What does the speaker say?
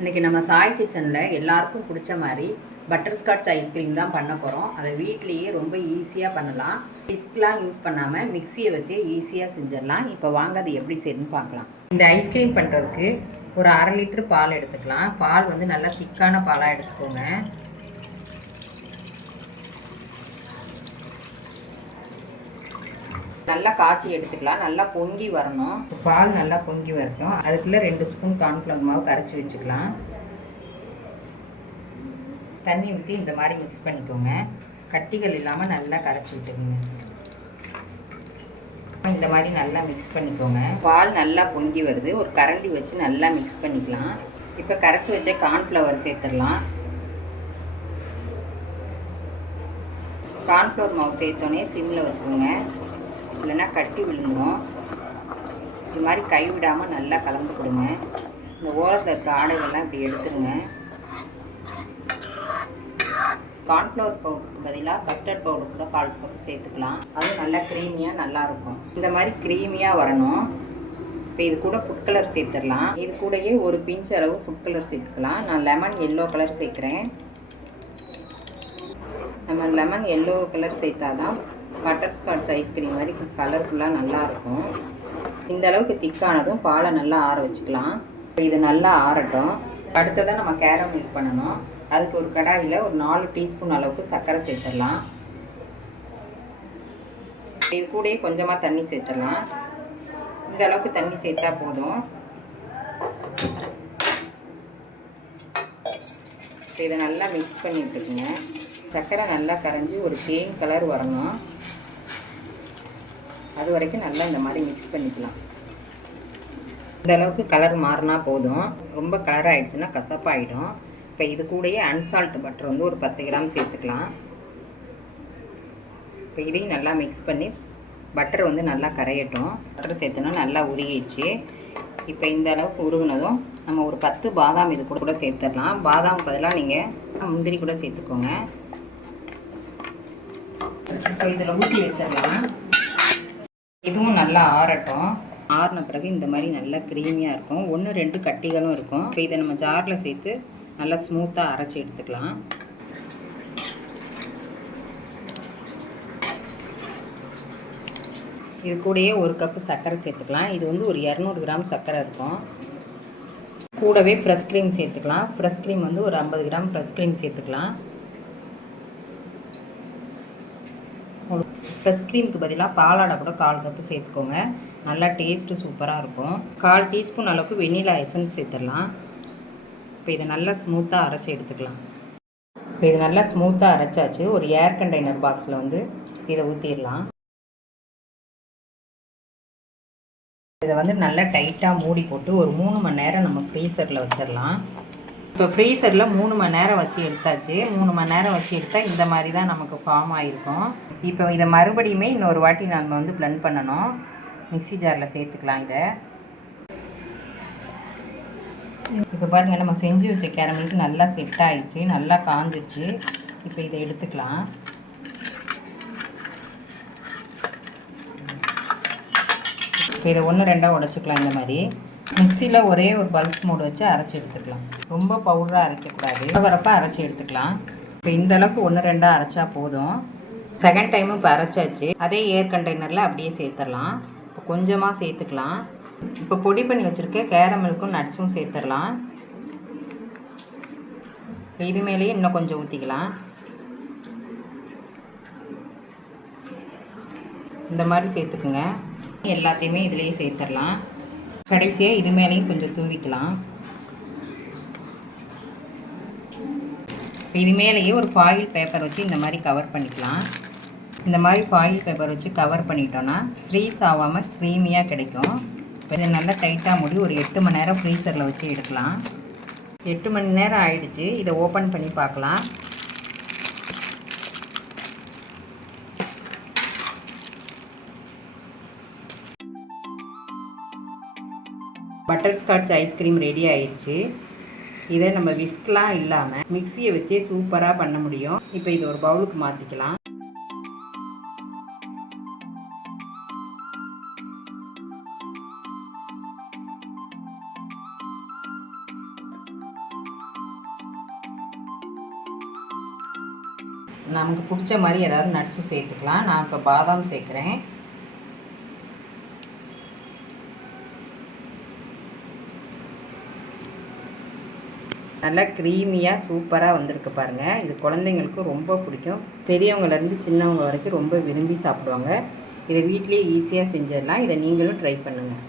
இன்றைக்கி நம்ம சாய் கிச்சனில் எல்லாருக்கும் பிடிச்ச மாதிரி பட்டர்ஸ்காட்ச் ஐஸ்கிரீம் தான் பண்ண போகிறோம் அதை வீட்லேயே ரொம்ப ஈஸியாக பண்ணலாம். பிஸ்க்லாம் யூஸ் பண்ணாமல் மிக்சியை வச்சு ஈஸியாக செஞ்சிடலாம். இப்போ வாங்க அது எப்படி செய்யணும்னு பார்க்கலாம். இந்த ஐஸ்கிரீம் பண்ணுறதுக்கு ஒரு அரை லிட்டர் பால் எடுத்துக்கலாம். பால் வந்து நல்லா திக்கான பாலாக எடுத்துக்கோங்க. நல்லா காய்ச்சி எடுத்துக்கலாம். நல்லா பொங்கி வரணும். பால் நல்லா பொங்கி வரட்டும். அதுக்குள்ளே ரெண்டு ஸ்பூன் கார்ன்ஃப்ளவர் மாவு கரைச்சி வச்சுக்கலாம். தண்ணி ஊற்றி இந்த மாதிரி மிக்ஸ் பண்ணிக்கோங்க. கட்டிகள் இல்லாமல் நல்லா கரைச்சி விட்டுக்குங்க. இந்த மாதிரி நல்லா மிக்ஸ் பண்ணிக்கோங்க. பால் நல்லா பொங்கி வருது. ஒரு கரண்டி வச்சு நல்லா மிக்ஸ் பண்ணிக்கலாம். இப்போ கரைச்சி வச்ச கார்ன்ஃப்ளவர் சேர்த்துடலாம். கார்ன்ஃப்ளவர் மாவு சேர்த்தோன்னே சிம்மில் வச்சுக்கோங்க. இல்லைன்னா கட்டி விழுந்துடும் இது மாதிரி கைவிடாமல் நல்லா கலந்து கொடுங்க. இந்த ஓரத்தில் இருக்க ஆடைகள்லாம் இப்படி எடுத்துருங்க கார்ன்ஃப்ளவர் பவுடருக்கு பதிலாக கஸ்டர்ட் பவுடர் கூட பால் சேர்த்துக்கலாம். அது நல்லா க்ரீமியாக நல்லாயிருக்கும் இந்த மாதிரி க்ரீமியாக வரணும். இப்போ இது கூட ஃபுட் கலர் சேர்த்துடலாம். இது கூடயே ஒரு பிஞ்ச் அளவு ஃபுட் கலர் சேர்த்துக்கலாம். நான் லெமன் எல்லோ கலர் சேர்க்குறேன். நம்ம lemon yellow colour butterscotch ice cream மாதிரி கலர்ஃபுல்லாக நல்லாயிருக்கும். இந்த அளவுக்கு திக்கானதும் பாலை நல்லா ஆற வச்சுக்கலாம். இப்போ இது நல்லா ஆறட்டும். அடுத்ததாக நம்ம கேரம் மில்க் பண்ணணும். அதுக்கு ஒரு கடாயில் ஒரு நாலு டீஸ்பூன் அளவுக்கு சர்க்கரை சேர்த்துடலாம். இது கூடயே கொஞ்சமாக தண்ணி சேர்த்துடலாம். இந்த அளவுக்கு தண்ணி சேர்த்தா போதும். இதை நல்லா மிக்ஸ் பண்ணி விட்டுக்குங்க சர்க்கரை நல்லா கரைஞ்சி ஒரு தேன் கலர் வரணும். அது வரைக்கும் நல்லா இந்த மாதிரி மிக்ஸ் பண்ணிக்கலாம். இந்த அளவுக்கு கலர் மாறினா போதும். ரொம்ப கலர் ஆகிடுச்சுன்னா கசப்பாகிடும் இப்போ இது கூடயே அன்சால்ட் பட்டர் வந்து ஒரு பத்து கிராம் சேர்த்துக்கலாம். இப்போ இதையும் நல்லா மிக்ஸ் பண்ணி பட்டர் வந்து நல்லா கரையட்டும். பட்டர் சேர்த்தோன்னா நல்லா உருகிடுச்சு. இப்போ இந்த அளவுக்கு உருகுனதும் நம்ம ஒரு பத்து பாதாம் இது கூட கூட சேர்த்துடலாம். பாதாம் பதிலாக நீங்கள் முந்திரி கூட சேர்த்துக்கோங்க. இப்போ இதில் ஊற்றி வச்சிடலாம். நல்லா ஆறட்டும். ஆறின பிறகு இந்த மாதிரி நல்லா க்ரீமியாக இருக்கும். ஒன்று ரெண்டு கட்டிகளும் இருக்கும். இப்போ இதை நம்ம ஜாரில் சேர்த்து நல்லா ஸ்மூத்தாக அரைச்சி எடுத்துக்கலாம். இது கூடயே ஒரு கப்பு சர்க்கரை சேர்த்துக்கலாம். இது வந்து ஒரு இரநூறு கிராம் சர்க்கரை இருக்கும். கூடவே ஃப்ரெஷ் க்ரீம் சேர்த்துக்கலாம். ஃப்ரெஷ் க்ரீம் வந்து ஒரு ஐம்பது கிராம் ஃப்ரெஷ் க்ரீம் சேர்த்துக்கலாம். ஃப்ரெஷ் க்ரீமுக்கு பதிலாக பாலாடை கூட கால் கப்பு சேர்த்துக்கோங்க. நல்லா டேஸ்ட்டு சூப்பராக இருக்கும். கால் டீஸ்பூன் அளவுக்கு வெனிலா எசன்ஸ் சேர்த்துடலாம். இப்போ இதை நல்லா ஸ்மூத்தாக அரைச்சி எடுத்துக்கலாம். இப்போ இது நல்லா ஸ்மூத்தாக அரைச்சாச்சு. ஒரு ஏர் கண்டெய்னர் பாக்ஸில் வந்து இதை ஊற்றிடலாம் இதை வந்து நல்லா டைட்டாக மூடி போட்டு ஒரு மூணு மணி நேரம் நம்ம ஃப்ரீசரில் வச்சிடலாம். இப்போ ஃப்ரீசரில் மூணு மணி நேரம் வச்சு எடுத்தாச்சு. மூணு மணி நேரம் வச்சு எடுத்தால் இந்த மாதிரி தான் நமக்கு ஃபார்ம் ஆகிருக்கும் இப்போ இதை மறுபடியுமே இன்னொரு வாட்டி நாங்கள் வந்து ப்ளெண்ட் பண்ணணும். மிக்சி ஜாரில் சேர்த்துக்கலாம் இதை. இப்போ பாருங்கள் நம்ம செஞ்சு வச்ச கேரமலுக்கு நல்லா செட் ஆகிடுச்சு நல்லா காஞ்சிச்சு இப்போ இதை எடுத்துக்கலாம். இப்போ இதை ஒன்று ரெண்டாக உடச்சிக்கலாம் இந்த மாதிரி. மிக்சியில் ஒரே ஒரு பல்ஸ் மூடு வச்சு அரைச்சி எடுத்துக்கலாம். ரொம்ப பவுடராக அரைக்கக்கூடாது வரப்போ அரைச்சி எடுத்துக்கலாம். இப்போ இந்த அளவுக்கு ஒன்று ரெண்டாக அரைச்சா போதும். செகண்ட் டைமும் இப்போ அரைச்சாச்சு. அதே ஏர் கண்டெய்னரில் அப்படியே சேர்த்துடலாம். இப்போ கொஞ்சமாக சேர்த்துக்கலாம். இப்போ பொடி பண்ணி வச்சுருக்க கேரமில்க்கும் நட்ஸும் சேர்த்துடலாம். இது மேலேயே இன்னும் கொஞ்சம் ஊற்றிக்கலாம் இந்த மாதிரி சேர்த்துக்குங்க. எல்லாத்தையுமே இதிலேயே சேர்த்துடலாம். கடைசியாக இது மேலேயும் கொஞ்சம் தூவிக்கலாம். இது மேலேயே ஒரு ஃபாயில் பேப்பர் வச்சு இந்த மாதிரி கவர் பண்ணிக்கலாம். இந்த மாதிரி ஃபாயில் பேப்பர் வச்சு கவர் பண்ணிட்டோன்னா ஃப்ரீஸ் ஆகாமல் க்ரீமியாக கிடைக்கும். இப்போ இதை நல்லா டைட்டாக மூடி ஒரு எட்டு மணி நேரம் ஃப்ரீசரில் வச்சு எடுக்கலாம். எட்டு மணி நேரம் ஆயிடுச்சு. இதை ஓப்பன் பண்ணி பார்க்கலாம். பட்டர்ஸ்காட்ச் ஐஸ்கிரீம் ரெடி ஆயிடுச்சு இதை நம்ம விஸ்க்லாம் இல்லாமல் மிக்சியை வச்சே சூப்பராக பண்ண முடியும். இப்போ இது ஒரு பவுலுக்கு மாற்றிக்கலாம் நமக்கு பிடிச்ச மாதிரி ஏதாவது நடிச்சு சேர்த்துக்கலாம். நான் இப்போ பாதாம் சேர்க்குறேன். நல்லா க்ரீமியாக சூப்பராக வந்திருக்கு பாருங்கள் இது குழந்தைங்களுக்கு ரொம்ப பிடிக்கும். பெரியவங்கலேருந்து சின்னவங்க வரைக்கும் ரொம்ப விரும்பி சாப்பிடுவாங்க. இதை வீட்லேயே ஈஸியாக செஞ்சிடலாம். இதை நீங்களும் ட்ரை பண்ணுங்கள்